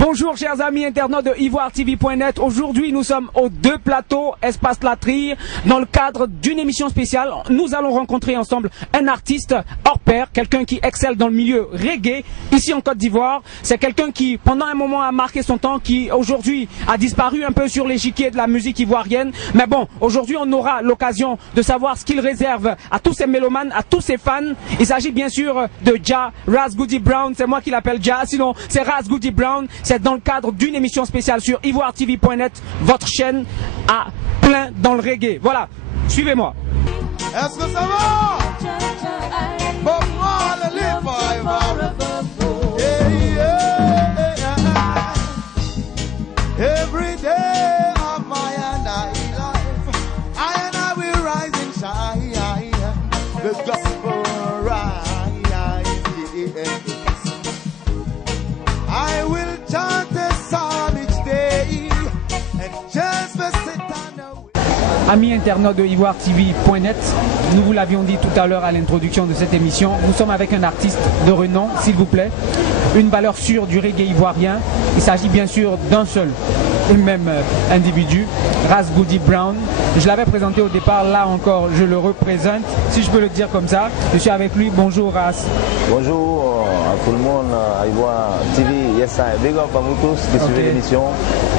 Bonjour chers amis internautes de ivoiretv.net. Aujourd'hui nous sommes aux deux plateaux Espace Latrie. Dans le cadre d'une émission spéciale, nous allons rencontrer ensemble un artiste hors pair, quelqu'un qui excelle dans le milieu reggae ici en Côte d'Ivoire. C'est quelqu'un qui pendant un moment a marqué son temps, qui aujourd'hui a disparu un peu sur l'échiquier de la musique ivoirienne. Mais bon, aujourd'hui on aura l'occasion de savoir ce qu'il réserve à tous ces mélomanes, à tous ces fans. Il s'agit bien sûr de Ja, Ras Goody Brown. C'est moi qui l'appelle Ja, sinon c'est Ras Goody Brown. C'est dans le cadre d'une émission spéciale sur ivoiretv.net, votre chaîne à plein dans le reggae. Voilà, suivez-moi. Est-ce que ça va? Bob Marley, every day of my life, I will rise and shine. The gospel rise, I will chant a psalm each day and just sit on. Amis internautes de ivoiretv.net, nous vous l'avions dit tout à l'heure à l'introduction de cette émission, nous sommes avec un artiste de renom, s'il vous plaît, une valeur sûre du reggae ivoirien. Il s'agit bien sûr d'un seul et même individu, Ras Goody Brown. Je l'avais présenté au départ, là encore je le représente, si je peux le dire comme ça. Je suis avec lui. Bonjour Ras. Bonjour à tout le monde à Ivoire TV. Yes, big up à vous tous qui suivez l'émission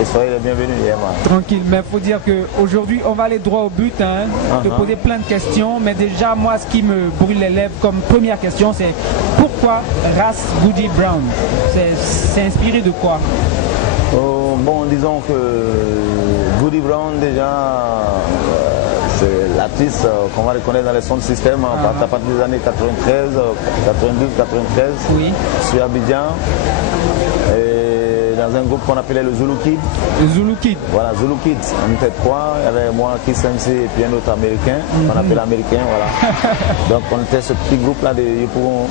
et soyez les bienvenus. Tranquille, mais il faut dire qu'aujourd'hui on va aller droit au but, hein, de poser plein de questions. Mais déjà moi ce qui me brûle les lèvres comme première question, c'est pourquoi Ras Goody Brown? C'est inspiré de quoi? Bon, disons que Goody Brown déjà c'est l'artiste qu'on va reconnaître dans les sons de système à partir des années 93, 92, 93 oui. Sur Abidjan. Et dans un groupe qu'on appelait le Zulu Kid. Le Zulu Kid. Voilà, Zulu Kid. On était trois, il y avait moi, Kiss MC et puis un autre américain, qu'on appelle américain, voilà. Donc on était ce petit groupe-là de Yopougon,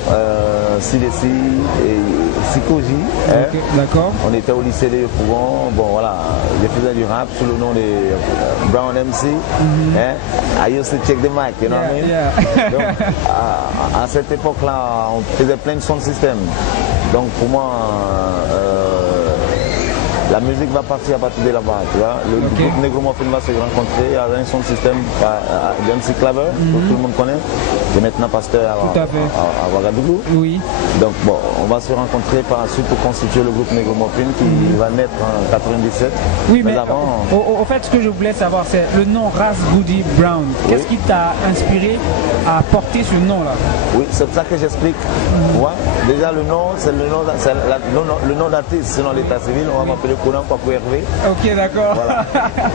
CDC et Sikoji. Okay, d'accord. On était au lycée de Yopougon. Bon voilà, je faisais du rap sous le nom de Brown MC. I used to check the mic, you know what I mean? Yeah. Donc à cette époque-là, on faisait plein de sons de système. Donc pour moi, la musique va partir à partir de là-bas, tu vois. Le groupe Negromorphine va se rencontrer, il y a un son système d'MC Claver, que tout le monde connaît, qui est maintenant pasteur à Ouagadougou. Oui. Donc bon, on va se rencontrer par la suite pour constituer le groupe Negromorphine qui va naître en 97. Oui, mais avant, au fait, ce que je voulais savoir, c'est le nom Ras Goody Brown. Qu'est-ce qui t'a inspiré à porter ce nom-là? Oui, c'est pour ça que j'explique. Ouais. Déjà, le nom, c'est le nom d'artiste, sinon l'état civil, on va m'appeler Conan Kwaku Hervé. Ok, d'accord. Voilà.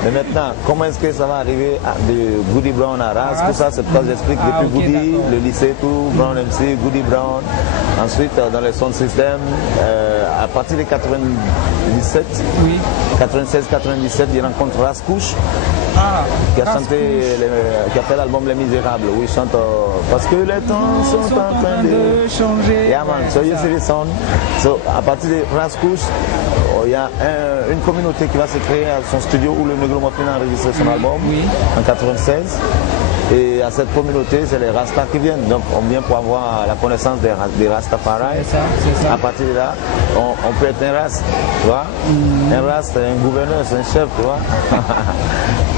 Mais maintenant, comment est-ce que ça va arriver de Goody Brown à Ras? Tout ça, c'est pourquoi j'explique depuis Goody, le lycée, tout, Brown MC, Goody Brown. Ensuite, dans les sons de système, à partir de 97, 96-97, il rencontre Ras Couche. Qui a chanté, qui a fait l'album Les Misérables, où il chante parce que les temps sont en train de changer. Yeah man, so you see the sound. So à partir de Ras Couche, il y a une communauté qui va se créer à son studio où le Negromorphine a enregistré son album en 96. Et à cette communauté, c'est les Rastas qui viennent. Donc on vient pour avoir la connaissance des Rastafari. C'est ça. À partir de là, on peut être un Ras, tu vois. Un Ras, c'est un gouverneur, c'est un chef, tu vois.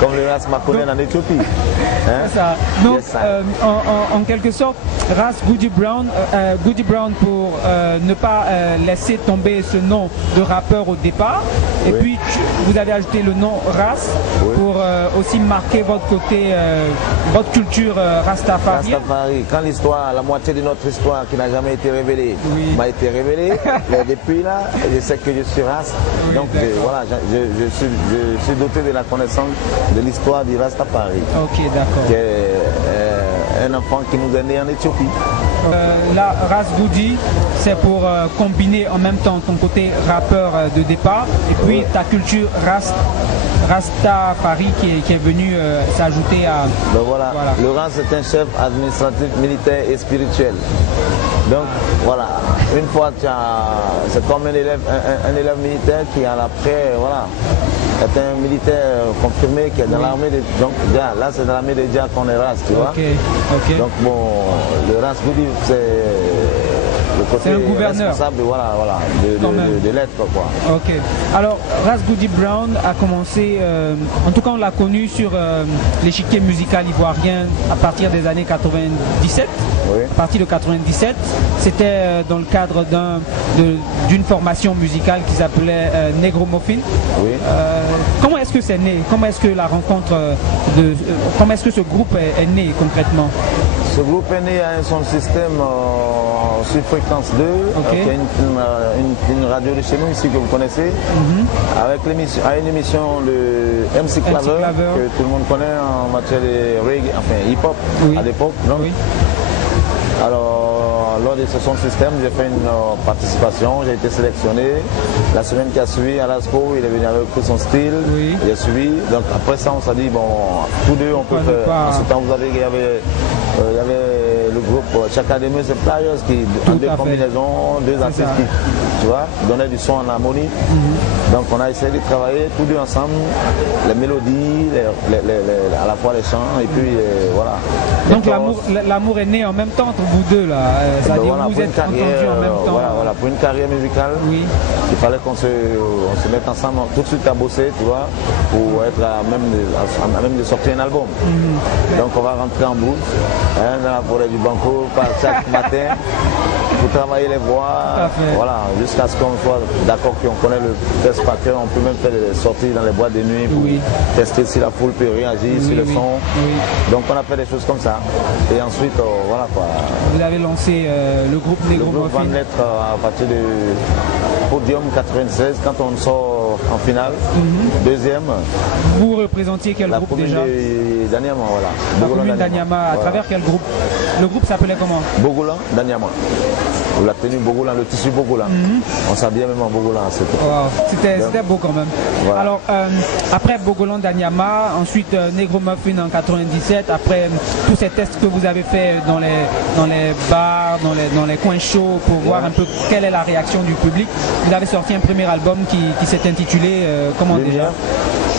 Comme le Ras Makonnen en Éthiopie. C'est ça. Donc en quelque sorte, Ras Goody Brown pour ne pas laisser tomber ce nom de rappeur au départ. Et puis vous avez ajouté le nom Ras pour aussi marquer votre côté, votre culture Rastafari. Quand l'histoire, la moitié de notre histoire qui n'a jamais été révélée m'a été révélée, mais depuis là, je sais que je suis Ras. Donc voilà, je suis doté de la connaissance de l'histoire du Rastafari. Ok, d'accord. Qui est un enfant qui nous est né en Éthiopie. Là, Ras Goody, c'est pour combiner en même temps ton côté rappeur de départ et puis ta culture Rastafari qui est venu s'ajouter à... Ben voilà. Le Ras est un chef administratif, militaire et spirituel. Donc voilà, une fois c'est comme un élève militaire qui à l'après, voilà, est un militaire confirmé qui est dans l'armée de Dja. Là c'est dans l'armée de Dja qu'on est Ras, tu vois. Ok. Donc bon, le Ras Goody, le côté c'est un gouverneur. responsable de l'être, quoi. Ok. Alors, Ras Goody Brown a commencé, en tout cas on l'a connu sur l'échiquier musical ivoirien à partir des années 97. Oui. À partir de 97, c'était dans le cadre d'une formation musicale qui s'appelait Negromuffin. Oui. Comment est-ce que c'est né? Comment est-ce que la rencontre comment est-ce que ce groupe est né concrètement? Ce groupe est né à un son système sur fréquence 2, Okay. qui est une radio de chez nous ici que vous connaissez, avec une émission de MC Claver, que tout le monde connaît en matière de reggae, enfin hip-hop à l'époque. Oui. Alors, lors de ce son système, j'ai fait une participation, j'ai été sélectionné. La semaine qui a suivi, à l'ASPO, il est venu avec tout son style, il a suivi. Donc après ça, on s'est dit, bon, tous deux, on peut faire. En ce temps, il y avait le groupe Chakademé, c'est Players qui, en deux combinaisons, deux artistes qui, tu vois, donnaient du son en harmonie. Donc on a essayé de travailler tous deux ensemble, les mélodies, à la fois les chants, et puis voilà. Donc l'amour est né en même temps entre vous deux là, c'est-à-dire voilà, vous êtes entendus en même temps. Voilà, pour une carrière musicale, il fallait qu'on se mette ensemble tout de suite à bosser, tu vois, pour être à même de sortir un album. Donc on va rentrer en bourse, dans la forêt du Banco, chaque matin, pour travailler les voix, voilà, jusqu'à ce qu'on soit d'accord qu'on connaît le test par cœur. On peut même faire des sorties dans les boîtes de nuit pour tester si la foule peut réagir sur le son. Donc on a fait des choses comme ça. Et ensuite, voilà quoi. Vous avez lancé le groupe Negromuffin. Le groupe va naître à partir du podium 96 quand on sort en finale. Deuxième. Vous représentiez quel groupe déjà? La commune d'Anyama, voilà. La commune d'Anyama, à travers quel groupe? Le groupe s'appelait comment? Bogolan d'Anyama. La tenue Bogolan, le tissu Bogolan. On s'habillait même en Bogolan à cette époque. Wow. C'était beau quand même. Voilà. Alors, après Bogolan d'Anyama, ensuite Negromuffin en 97, après tous ces tests que vous avez fait dans les bars, dans les coins chauds pour voir un peu quelle est la réaction du public, vous avez sorti un premier album qui s'est intitulé comment Lumière. déjà?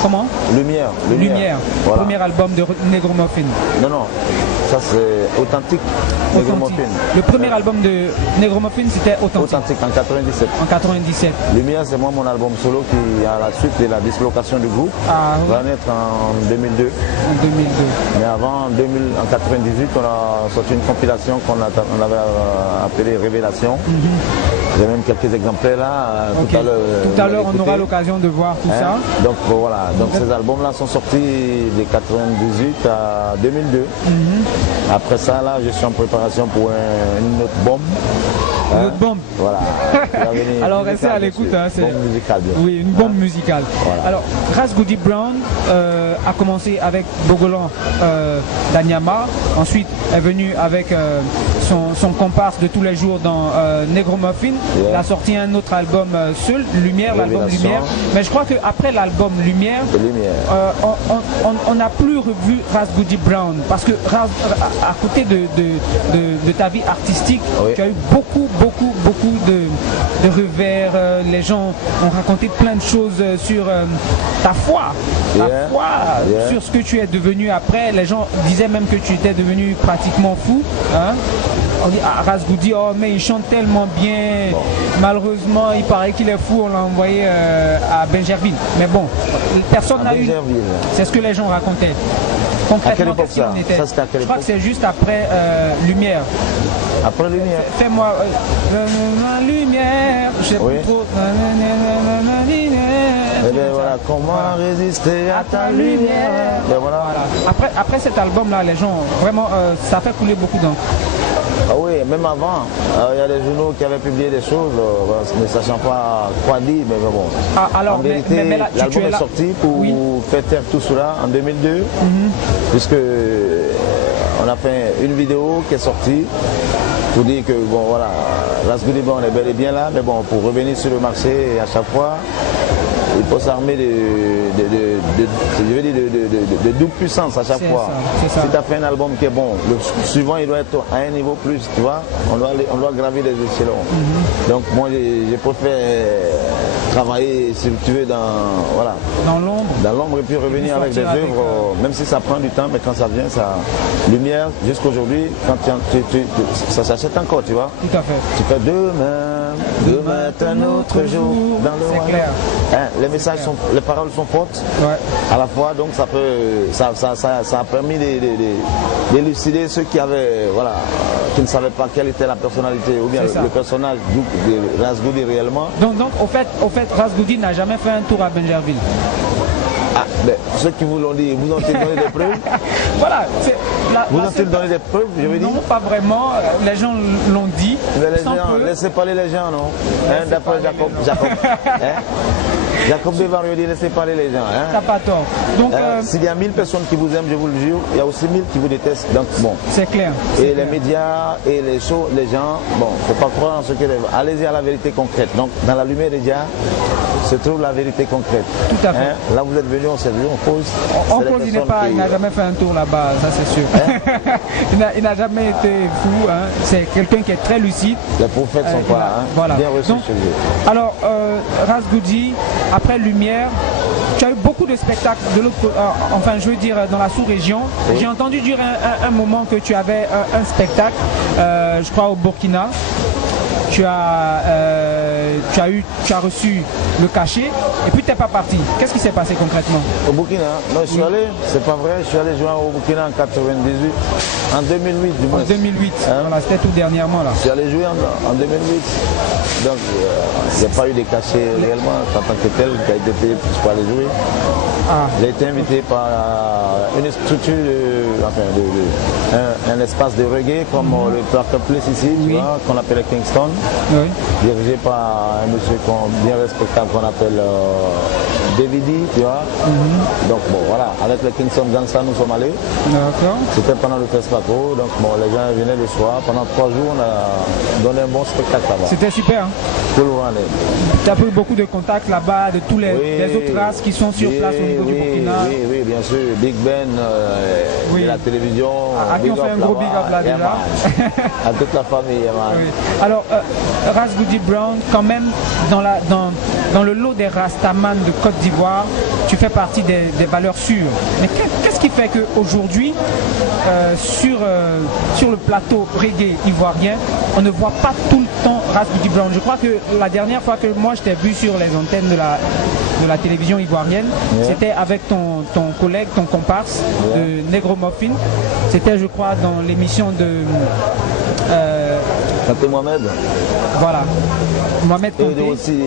Comment? Lumière. Voilà. Premier album de Negromuffin. Non. Ça c'est Authentique. Negromuffin. Le premier album de Negromuffin c'était Authentique. Authentique en 97. En 97. Lumière, c'est moi mon album solo qui, à la suite de la dislocation du groupe, va naître en 2002. En 2002. Mais avant, en 98, on a sorti une compilation qu'on avait appelée Révélation. J'ai même quelques exemplaires là. Tout à l'heure, on aura l'occasion de voir tout ça. Donc voilà, donc ces albums-là sont sortis de 98 à 2002. Après ça, là, je suis en préparation pour une autre bombe. Une autre bombe. Voilà. Alors restez à l'écoute. C'est bombe musicale. Oui, une bombe musicale. Voilà. Alors, Ras Goody Brown a commencé avec Bogolan d'Anyama. Ensuite est venu avec son comparse de tous les jours dans Negromuffin. Il a sorti un autre album seul, Lumière, l'album Lumière. Mais je crois qu'après l'album Lumière, on n'a plus revu Ras Goody Brown. Parce que à côté de ta vie artistique, tu as eu beaucoup de revers. Les gens ont raconté plein de choses sur ta foi, sur ce que tu es devenu après. Les gens disaient même que tu étais devenu pratiquement fou. Hein? On dit Ras Goody, oh mais il chante tellement bien. Malheureusement, il paraît qu'il est fou. On l'a envoyé à Benjerville. Mais bon, personne n'a eu. C'est ce que les gens racontaient. Concrètement, qu'est-ce qu'on était? Je crois que c'est juste après Lumière. Après Lumière. Fais-moi Lumière. Je sais plus trop. Et bien voilà, comment résister à ta lumière. Ben voilà. Après cet album-là, les gens, vraiment, ça fait couler beaucoup d'encre. Ah oui, même avant, il y a des journaux qui avaient publié des choses, ne sachant pas quoi dire, mais bon. Alors, en vérité, l'album est sorti pour faire taire tout cela en 2002, puisque on a fait une vidéo qui est sortie pour dire que bon voilà, Ras Goody Brown est bel et bien là, mais bon, pour revenir sur le marché à chaque fois, il faut s'armer de double puissance à chaque fois. Si tu as fait un album qui est bon, le suivant il doit être à un niveau plus, tu vois, on doit gravir les échelons. Donc moi je préfère travailler, si tu veux, dans l'ombre et puis revenir avec des œuvres, même si ça prend du temps, mais quand ça vient, ça lumière, jusqu'aujourd'hui, quand ça s'achète encore, tu vois. Tout à fait. Tu fais demain est un autre jour dans le C'est clair. Les messages les paroles sont fortes, à la fois, donc ça a permis d'élucider ceux qui avaient, qui ne savaient pas quelle était la personnalité ou bien le personnage de Ras Goody réellement. Donc au fait, Ras Goody n'a jamais fait un tour à Benjerville. Ah, mais ceux qui vous l'ont dit, vous ont-ils donné des preuves? Voilà. Vous ont-ils donné des preuves, je veux dire? Non, pas vraiment. Les gens l'ont dit. Mais les gens, laissez parler les gens, non? D'après Jacob. Jacob Devario dit laissez parler les gens. T'as pas tort. Donc, s'il y a 1000 personnes qui vous aiment, je vous le jure, il y a aussi 1000 qui vous détestent. Donc bon. C'est clair. Et les médias et les shows, les gens, faut pas croire en ce qu'ils rêvent. Allez-y à la vérité concrète. Donc dans la lumière des dias se trouve la vérité concrète. Tout à fait. Là vous êtes venu, on s'est vu, on pose. On pose, il n'a jamais fait un tour là-bas, ça c'est sûr. Il n'a jamais été fou. C'est quelqu'un qui est très lucide. Les prophètes sont pas bien reçus chez eux. Alors, Ras Goody, après Lumière, tu as eu beaucoup de spectacles de l'autre, je veux dire dans la sous-région. Oui. J'ai entendu dire un moment que tu avais un spectacle, je crois au Burkina. Tu as reçu le cachet et puis tu n'es pas parti. Qu'est-ce qui s'est passé concrètement? Au Burkina? Non, je suis allé, c'est pas vrai, je suis allé jouer au Burkina en 98, en 2008 du moins. En 2008, voilà, c'était tout dernièrement là. Je suis allé jouer en 2008, donc il n'y a pas eu de cachet réellement en tant que tel qui a été payé pour aller jouer. J'ai été invité par une structure, un espace de reggae comme le Tractor Place ici, tu vois, qu'on appelle Kingston, dirigé par un monsieur bien respectable qu'on appelle Davidi, tu vois. Donc bon, voilà, avec le Kingston Gangsta nous sommes allés. C'était pendant le Fespaco, donc bon, les gens venaient le soir. Pendant 3 jours, on a donné un bon spectacle là-bas. C'était super. Tout le monde. Tu as pris beaucoup de contacts là-bas, de tous les autres races qui sont sur place au niveau du Burkina. Oui, bien sûr. Big Ben, de la télévision. À qui on fait un gros big up là déjà. À toute la famille. Alors, Ras Goody Brown, quand même, dans le lot des Rastaman de Côte d'Ivoire, tu fais partie des valeurs sûres. Mais qu'est-ce qui fait qu'aujourd'hui, sur le plateau reggae ivoirien, on ne voit pas tout le temps Ras Goody Brown? Je crois que la dernière fois que moi je t'ai vu sur les antennes de la télévision ivoirienne, c'était avec ton collègue, ton comparse de Negro Muffin. C'était, je crois, dans l'émission de... C'était Mohamed. Voilà. Mohamed Kanté. Et aussi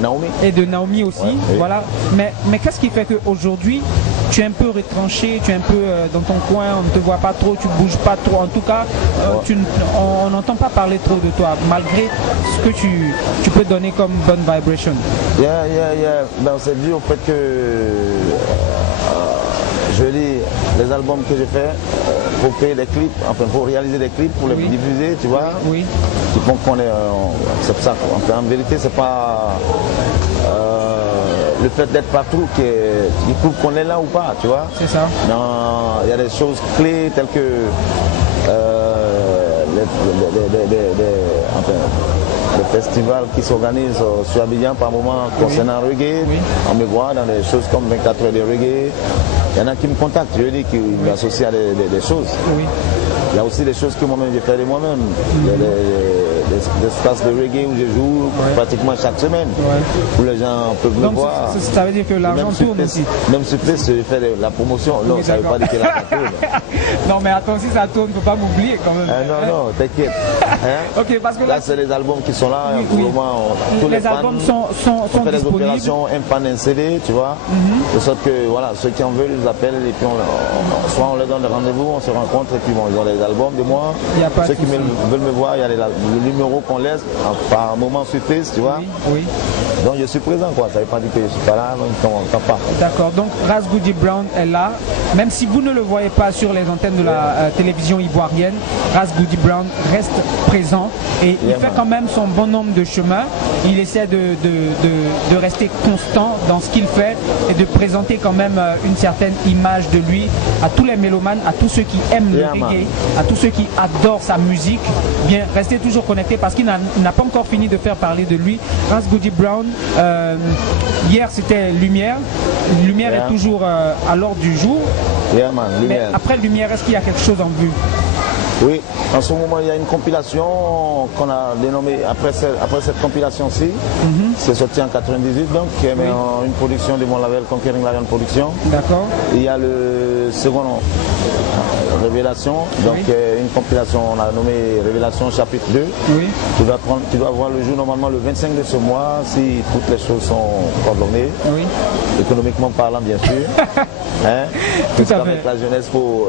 Naomi. Et de Naomi aussi. Voilà. Mais qu'est-ce qui fait qu'aujourd'hui, tu es un peu retranché, tu es un peu dans ton coin, on ne te voit pas trop, tu ne bouges pas trop. En tout cas, on n'entend pas parler trop de toi, malgré ce que tu peux donner comme bonne vibration. Ben, c'est dû au fait que je lis les albums que j'ai fait pour créer des clips, pour réaliser des clips, pour les diffuser, tu vois. Oui. Qui font qu'on est. C'est ça. En vérité, c'est pas le fait d'être partout qui prouve qu'on est là ou pas, tu vois. C'est ça. Non, il y a des choses clés telles que les festivals qui s'organisent sur Abidjan par moment concernant reggae. On me voit dans des choses comme 24 heures de reggae. Il y en a qui me contactent, je dis qu'ils m'associent à des choses. Il y a aussi des choses que moi-même j'ai fait de moi-même. Il y a des espaces de reggae où je joue pratiquement chaque semaine, où les gens peuvent me voir. Ça veut dire que l'argent tourne aussi. Même sur place, je fais de la promotion. Non, ça ne veut pas dire que l'argent tourne. Non, mais attends, si ça tourne, il ne faut pas m'oublier quand même. Non, t'inquiète. Ok, parce que là c'est les albums qui sont là. Pour le moment, tous les albums sont on fait disponibles. des opérations, un pan, un CD, tu vois. De sorte que voilà, ceux qui en veulent, ils appellent et puis soit on leur donne des rendez-vous, on se rencontre et puis bon, ils ont les albums de moi. Ceux qui veulent me voir, il y a le numéro qu'on laisse par moment sur Face, tu vois. Donc je suis présent quoi, ça ne veut pas dire que je ne suis pas là, donc on ne pas. D'accord, donc Ras Goody Brown est là, même si vous ne le voyez pas sur les antennes de la télévision ivoirienne, Ras Goody Brown reste présent et il fait quand même son bon nombre de chemins. Il essaie de rester constant dans ce qu'il fait et de présenter quand même une certaine image de lui à tous les mélomanes, à tous ceux qui aiment le reggae, à tous ceux qui adorent sa musique. Bien, restez toujours connectés parce qu'il n'a pas encore fini de faire parler de lui. Ras Goody Brown, hier c'était Lumière. Lumière est toujours à l'ordre du jour. Mais après Lumière, est-ce qu'il y a quelque chose en vue? Oui, en ce moment il y a une compilation qu'on a dénommée après cette compilation-ci. C'est sorti en 98 donc, qui est une production de mon label Conquering Lion Production. D'accord. Il y a le second Révélation, donc une compilation, on a nommé Révélation chapitre 2. Oui. Tu dois voir le jour normalement le 25 de ce mois si toutes les choses sont coordonnées, économiquement parlant bien sûr. Tout à fait. Avec la jeunesse pour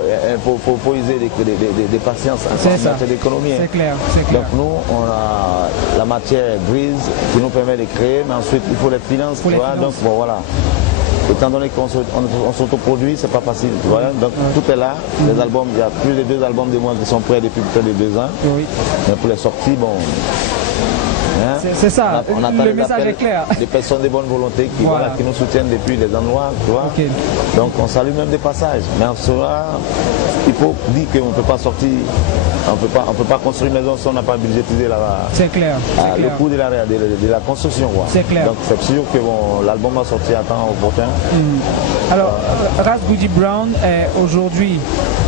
user des patiences en matière d'économie. C'est clair, c'est clair. Donc nous, on a la matière grise qui nous permet de créer, mais ensuite il faut les finances, tu vois. Donc bon voilà. Étant donné qu'on s'autoproduit, c'est pas facile, tu vois. Donc tout est là. Les albums, il y a plus de 2 albums de moi qui sont prêts depuis près de 2 ans. Oui. Mais pour les sorties, bon. C'est ça, on attend le message est clair. Des personnes de bonne volonté qui nous soutiennent depuis des endroits, tu vois. Donc on salue même des passages. Mais en cela, il faut dire qu'on ne peut pas sortir, on peut pas construire une maison si on n'a pas budgétisé c'est clair, le coût de la construction. C'est clair. Donc c'est sûr que l'album va sortir à temps opportun. Alors, Ras Goody Brown est aujourd'hui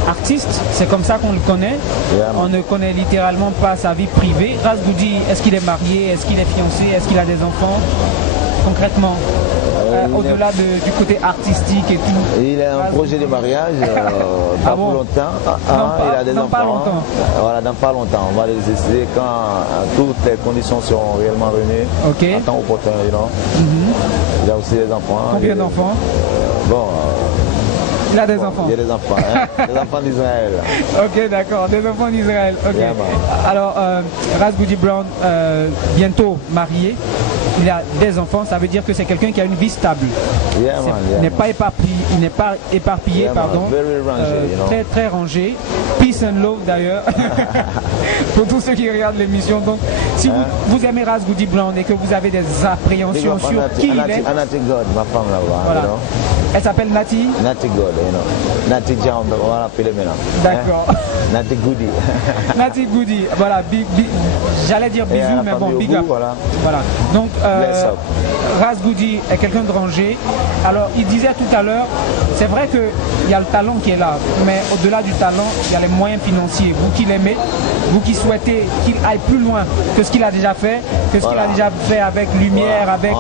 artiste, c'est comme ça qu'on le connaît. On ne connaît littéralement pas sa vie privée. Ras Goody, est-ce qu'il est marié, est-ce qu'il est fiancé, est-ce qu'il a des enfants concrètement, au-delà du côté artistique et tout? Il a un projet de mariage, pas pour longtemps. Il a des enfants. Pas longtemps. Voilà, dans pas longtemps. On va les décider quand toutes les conditions seront réellement réunies. À temps opportun, you know. Il a aussi des enfants. Combien d'enfants? Bon. Il a des enfants. Il y a des enfants, des enfants d'Israël. Ok, d'accord, des enfants d'Israël. Alors, Ras Goody Brown, bientôt marié, il a des enfants, ça veut dire que c'est quelqu'un qui a une vie stable. Il n'est pas éparpillé, pardon. Très très rangé. Peace and love d'ailleurs. Pour tous ceux qui regardent l'émission. Donc, si vous aimez Ras Goody Brown et que vous avez des appréhensions sur qui il est. Nati God, ma femme là-bas. Voilà. Elle s'appelle Nati. Nati God, Nati Jam, on va l'appeler maintenant. D'accord. Nati Goody. Nati Goody, voilà, j'allais dire bisous, mais bon, big up. Voilà. Donc, Ras Goody est quelqu'un de rangé. Alors, il disait tout à l'heure, c'est vrai qu'il y a le talent qui est là, mais au-delà du talent, il y a les moyens financiers. Vous qui l'aimez, vous qui souhaitez qu'il aille plus loin que ce qu'il a déjà fait, que ce qu'il a déjà fait avec Lumière, avec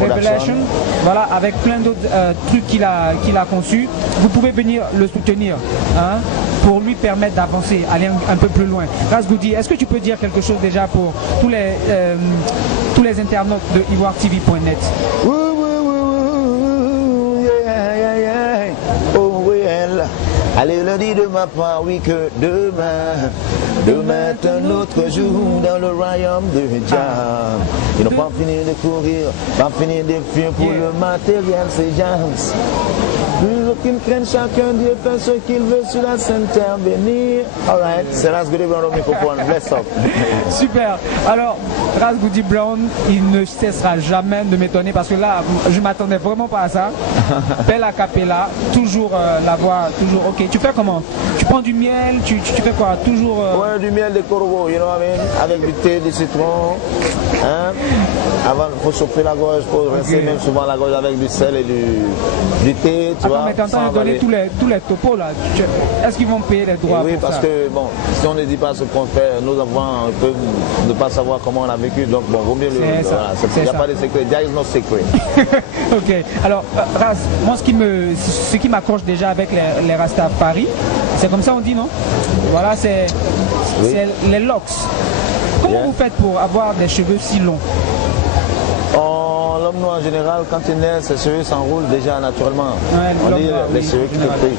Revelation, voilà, avec plein d'autres trucs qu'il a conçus, vous pouvez venir le soutenir pour lui permettre d'avancer, aller un peu plus loin. Ras Goody, est-ce que tu peux dire quelque chose déjà pour tous les internautes de ivoirtv.net? Allez, le dit de ma part, oui, que demain est un autre jour dans le royaume de Jah. Ils n'ont pas fini de courir, pas fini de fuir pour le matériel, c'est Jah. Plus aucune crainte, chacun Dieu fait ce qu'il veut sur la sainte terre bénie. Alright, c'est Ras Goody Brown au microphone, bless up. Super. Alors, Ras Goody Brown, il ne cessera jamais de m'étonner parce que là, je ne m'attendais vraiment pas à ça. Belle a cappella, toujours la voix, toujours ok. Tu fais comment? Tu prends du miel, tu fais quoi? Toujours. Ouais, du miel de corbeau, you know what I mean? Avec du thé, du citron. Avant, il faut chauffer la gorge, il faut rincer même souvent la gorge avec du sel et du thé. Tu vois, mais t'es en train de donner tous les topos là. Est-ce qu'ils vont payer les droits? Oui, parce que bon, si on ne dit pas ce qu'on fait, nos enfants peuvent ne pas savoir comment on a vécu. Donc bon, vaut mieux le. Il n'y a pas de secret. There is no secret. Ok. Alors, Ras, moi ce qui m'accroche déjà avec les Rastafari, c'est comme ça on dit, non? Voilà, c'est les locks. Comment vous faites pour avoir des cheveux si longs? L'homme noir en général, quand il naît, ses cheveux s'enroulent déjà naturellement. On dit les cheveux qui te prient.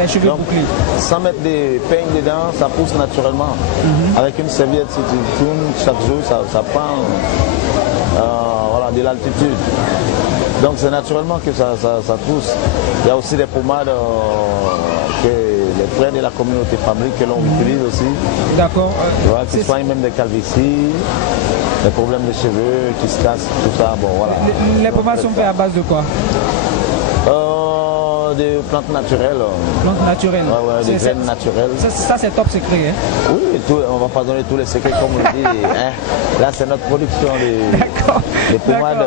Les cheveux bouclés. Sans mettre des peignes dedans, ça pousse naturellement. Avec une serviette, si tu tournes chaque jour, ça prend de l'altitude. Donc c'est naturellement que ça pousse. Il y a aussi des pommades que les frères de la communauté fabriquent, que l'on utilise aussi. D'accord. Qui soignent même des calvities, des problèmes de cheveux qui se cassent, tout ça. Bon, voilà. Les pommades sont faites à base de quoi? Des plantes naturelles. Plantes naturelles. Ouais, des graines naturelles. Ça c'est top secret. Hein? Oui, on ne va pas donner tous les secrets comme on le dit. Hein. Là, c'est notre production des pommades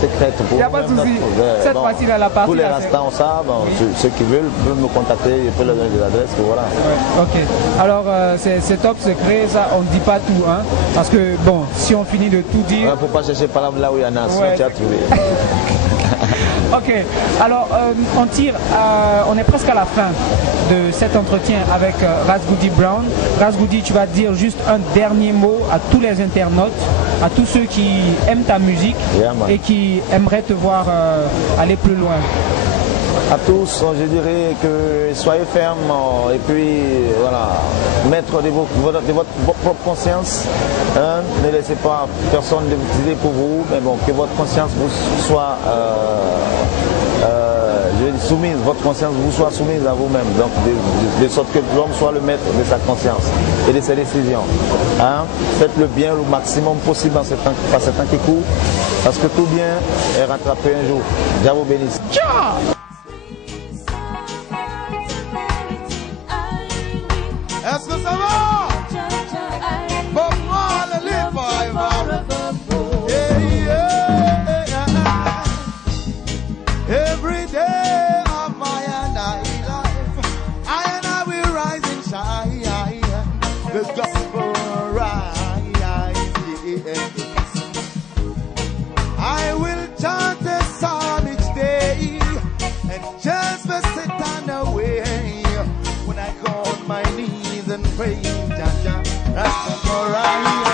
secrètes. Il n'y a pas de souci. Cette fois-ci, la partie. Tous les restants ont ça. Bon, ceux qui veulent peuvent me contacter. Je peux leur donner des adresses. Voilà. Ouais, ok. Alors, c'est top secret. Ça, on ne dit pas tout. Hein, parce que, bon, si on finit de tout dire. Il ne faut pas chercher par là où il y en a. Tu as trouvé. Ok, alors on est presque à la fin de cet entretien avec Ras Goody Brown. Ras Goody, tu vas dire juste un dernier mot à tous les internautes, à tous ceux qui aiment ta musique et qui aimeraient te voir aller plus loin. À tous, je dirais que soyez fermes et puis voilà, maître de votre propre conscience. Hein, ne laissez pas personne décider pour vous, mais bon, que votre conscience vous soit soumise, votre conscience vous soit soumise à vous-même, donc de sorte que l'homme soit le maître de sa conscience et de ses décisions. Hein? Faites le bien le maximum possible dans ce temps qui court, parce que tout bien est rattrapé un jour. Dieu vous bénisse. Ciao! Est-ce que ça va? Bob Marley live forever. Yeah. Every day of my life, I will rise and shine. The gospel rise. I will chant a psalm each day and just sit on the way when I go on my knees and pray, Jah Jah, Rastafari.